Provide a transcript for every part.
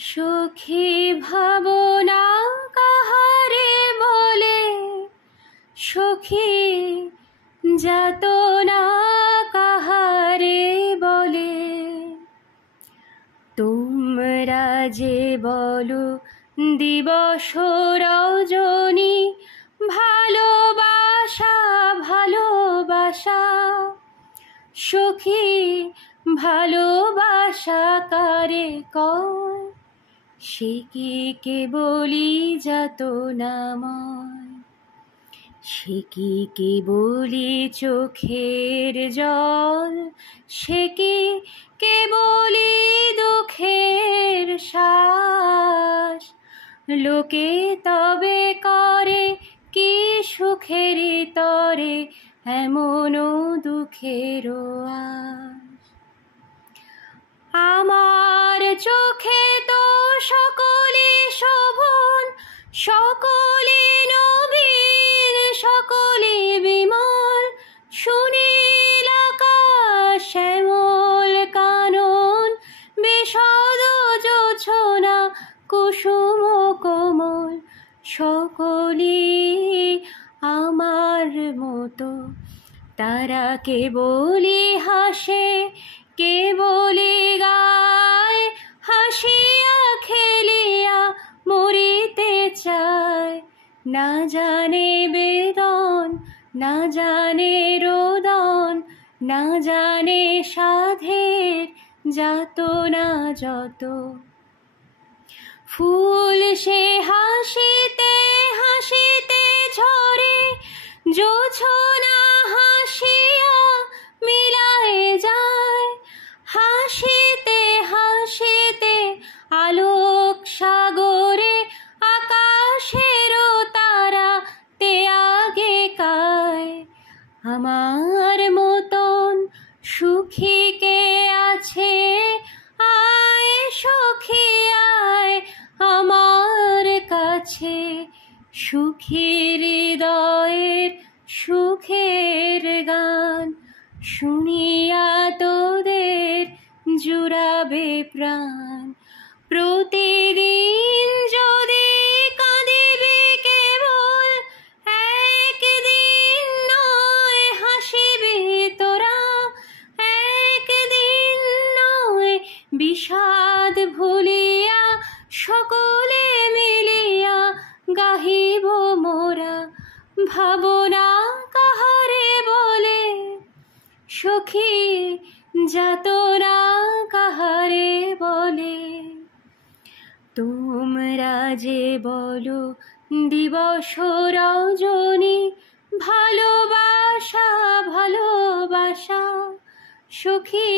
সখী ভাবনা কাহারে বলে, সখী যাতনা কাহারে বলে। তোমরা যে বলো দিবস রজনী, ভালোবাসা ভালোবাসা। সখী ভালোবাসা কারে কয়, সে কি কেবলি যাতনাময়। সে কি কেবলি চোখের জল, সে কি কেবলি দুঃখের শ্বাস। লোকে তবে করে কি সুখের তরে, এমনও দুঃখের আশ। আমার চোখে তো সকলে শোভন, সকলে নবীন, সকলে বিমল। সুনীল আকাশ শ্যামল কানন, বিশদ জোছনা কুসুম কোমল। সকলে আমার মতো, তারা কেবলি হাসে কেবলি গায়। হাসিয়া খেলিয়া মরিতে চায়, না জানে বেদন না জানে রোদন, না জানে সাধের যাতনা যত। ফুল সে হাসিতে হাসিতে ঝরে, জোছনা হাসিয়া মিলায় যায়। হাসিতে হাসিতে আলোক সাগরে, আকাশেরও তারা তে আগে কায়। আমার মতন সুখী কে আছে, আয় সখী আয় আমার কাছে। সুখীর হৃদয়ের সুখের গান, শুনিয়া তোদের জুড়াবে প্রাণ। প্রতিদিন যদি কাঁদিবি কেবল, একদিন নয় হাসিবি তোরা। একদিন নয় বিষাদ ভুলিয়া, সকলে মিলিয়া গাহিব মোরা। ভাবনা কাহারে বলে, সখী যাতনা কাহারে বলে। তোমরা যে বলো দিবস রজনী, ভালোবাসা ভালোবাসা। সখী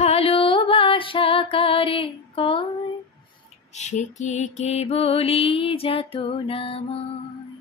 ভালোবাসা কারে কয়, সে কি কেবলি যাতনাময়।